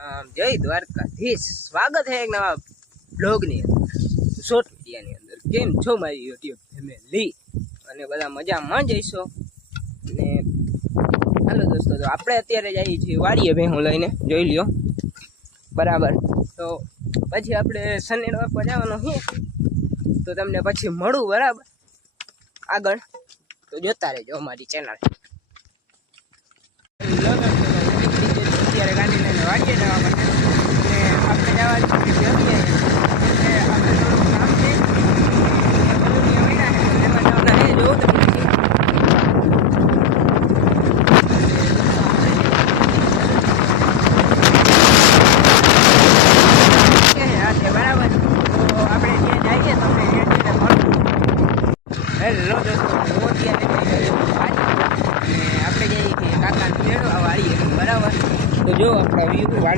જય દ્વારકાધીશ, સ્વાગત છે એક નવા બ્લોગની અંદર, શોર્ટ વિડીયાની અંદર. કેમ છો મારી યુટ્યુબ ફેમિલી? અને બધા મજામાં જઈશો. અને હાલો દોસ્તો, તો આપણે અત્યારે જઈએ છીએ વાડીએ ભેહું લઈને, જોઈ લ્યો બરાબર. તો પછી આપણે શનિવાર પર જવાનું છે, તો તમને પછી મળું બરાબર આગળ. તો જોતા રહેજો અમારી ચેનલ. અત્યારે ગાડી લઈને વાડીએ જવા માટે, અને આપણે જવા